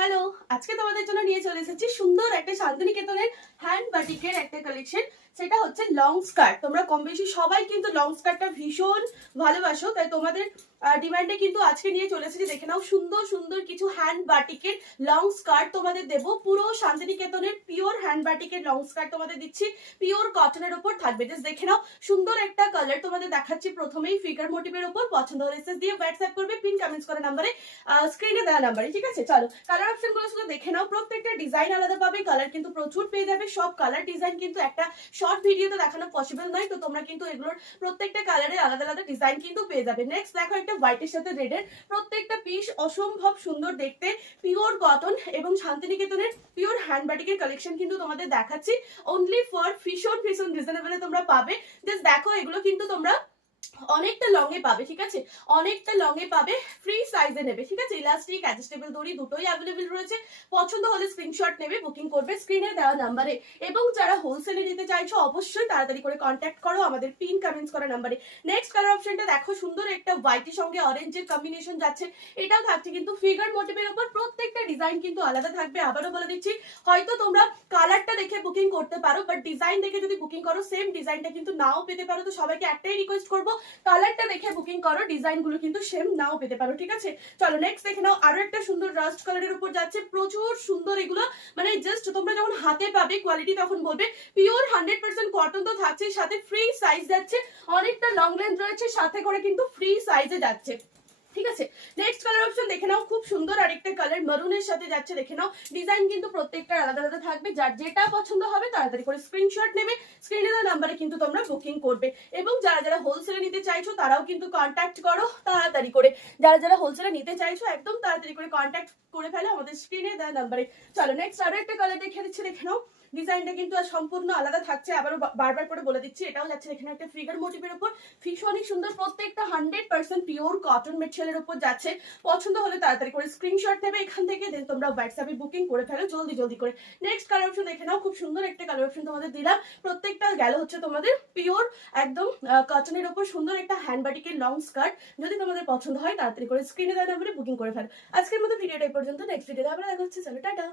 Hello, আজকে তোমাদের জন্য নিয়ে চলে এসেছি সুন্দর একটা শান্তিনিকেতনের হ্যান্ড বাটিকের একটা কালেকশন। সেটা হচ্ছে লং স্কার্ট। তোমরা কম বেশি সবাই কিন্তু লং স্কার্টটা ভীষণ ভালোবাসো, তাই তোমাদের ডিমান্ডে কিন্তু আজকে নিয়ে চলে এসেছি। দেখে নাও, সুন্দর সুন্দর কিছু হ্যান্ড বাটিকের লং স্কার্ট তোমাদের দেবো। পুরো শান্তিনিকেতনের পিওর হ্যান্ড বাটিকের লং স্কার্ট তোমাদের দিচ্ছি, পিওর কটনের ওপর থাকবে। জাস্ট দেখে নাও, সুন্দর একটা কালার তোমাদের দেখাচ্ছি। প্রথমেই ফিগার মোটিভের ওপর পছন্দ হলে এসএস দিয়ে হোয়াটসঅ্যাপ করবে, পিন কমেন্টস করা নাম্বারে, স্ক্রিনে দেওয়া নাম্বারে। ঠিক আছে, চলো কালার অপশন গুলো শুধু দেখে নাও। প্রত্যেকটা ডিজাইন আলাদা পাবে, কালার কিন্তু প্রচুর পেয়ে যাবে। সব কালার ডিজাইন কিন্তু একটা শর্ট ভিডিওতে দেখানো পসিবল নয়, তো তোমরা কিন্তু এগুলোর প্রত্যেকটা কালারের আলাদা আলাদা ডিজাইন কিন্তু পেয়ে যাবে। নেক্সট দেখো, একটা হোয়াইটের সাথে রেডের, প্রত্যেকটা পিস অসম্ভব সুন্দর দেখতে, পিওর কটন এবং শান্তিনিকেতনের পিওর হ্যান্ড বাটিকের কালেকশন কিন্তু তোমাদের দেখাচ্ছি। অনলি ফর ভীষণ ভীষণ রিজনেবলে তোমরা পাবে। জাস্ট দেখো, এগুলো কিন্তু তোমরা অনেকটা লং এ পাবে। ঠিক আছে, অনেকটা লং এ পাবে, ফ্রি সাইজে নেবে। ঠিক আছে, ইলাস্টিক অ্যাডজাস্টেবল দড়ি দুটোই অ্যাভেলেবেল রয়েছে। পছন্দ হলে স্ক্রিনশট নেবে, বুকিং করবে স্ক্রিনে দেওয়া নাম্বারে। এবং যারা হোলসেলে নিতে চাইছো অবশ্যই তাড়াতাড়ি করে কন্ট্যাক্ট করো আমাদের পিন কমেন্টস করা নাম্বারে। নেক্সট কালার অপশনটা দেখো, সুন্দর একটা হোয়াইটের সঙ্গে অরেঞ্জের কম্বিনেশন যাচ্ছে। এটাও থাকছে কিন্তু ফিগার মোটিভের উপর। প্রত্যেকটা ডিজাইন কিন্তু আলাদা থাকবে। আবারও বলে দিচ্ছি, হয়তো তোমরা কালারটা দেখে বুকিং করতে পারো, বাট ডিজাইন দেখে যদি বুকিং করো সেম ডিজাইনটা কিন্তু নাও পেতে পারো। তো সবাইকে একটাই রিকোয়েস্ট করবো, কালারটা দেখে বুকিং করো, ডিজাইন গুলো কিন্তু সেম নাও পেতে পারো। ঠিক আছে, চলো নেক্সট দেখে নাও। আরো একটা সুন্দর রাস্ট কালারের উপর যাচ্ছে, প্রচুর সুন্দর এগুলো। মানে জাস্ট তোমরা যখন হাতে পাবে কোয়ালিটি তখন বলবে পিওর 100% কটন তো থাকছে, সাথে ফ্রি সাইজ যাচ্ছে, অনেকটা লং লেন্থ রয়েছে, সাথে করে কিন্তু ফ্রি সাইজে যাচ্ছে। ঠিক আছে, নেক্সট কালার অপশন দেখে নাও, খুব সুন্দর আরেকটা কালার মেরুনের সাথে যাচ্ছে। দেখে নাও, ডিজাইন কিন্তু প্রত্যেকটা আলাদা আলাদা থাকবে। যার যেটা পছন্দ হবে তাড়াতাড়ি করে স্ক্রিনশট নেবে, স্ক্রিনে দেওয়া নাম্বারে কিন্তু তোমরা বুকিং করবে। এবং যারা যারা হোলসেলে নিতে চাইছো তারাও কিন্তু কন্ট্যাক্ট করো তাড়াতাড়ি করে। যারা যারা হোলসেলে নিতে চাইছো একদম তাড়াতাড়ি করে কন্ট্যাক্ট করে ফেলো আমাদের স্ক্রিনে দেওয়া নাম্বারে। চলো নেক্সট আরো একটা কালার দেখে দিচ্ছি, দেখে নাও। ডিজাইনটা কিন্তু আর সম্পূর্ণ আলাদা থাকছে, আবারও বারবার করে বলে দিচ্ছি। এটাও যাচ্ছে এখানে একটা ফিগার মোটিভের উপর, ভীষণই সুন্দর। প্রত্যেকটা 100% পিওর কটন মেটেরিয়ালের উপর যাচ্ছে। পছন্দ হলে তাড়াতাড়ি করে স্ক্রিনশট নেবে এখান থেকে, দেন তোমরা হোয়াটসঅ্যাপে বুকিং করে ফেলো জলদি জলদি করে। নেক্সট কালার অপশন দেখে নাও, খুব সুন্দর একটা কালার অপশন তোমাদের দিলাম। প্রত্যেকটা গেল হচ্ছে তোমাদের পিওর একদম কটনের উপর সুন্দর একটা হ্যান্ড বাটিকের লং স্কার্ট। যদি তোমাদের পছন্দ হয় তাড়াতাড়ি করে স্ক্রিনে দেওয়া নাম্বারে বুকিং করে ফেলো। আজকের মতো ভিডিওটা এই পর্যন্ত, নেক্সট ভিডিওতে আবার দেখা হচ্ছে। চলো টাটা।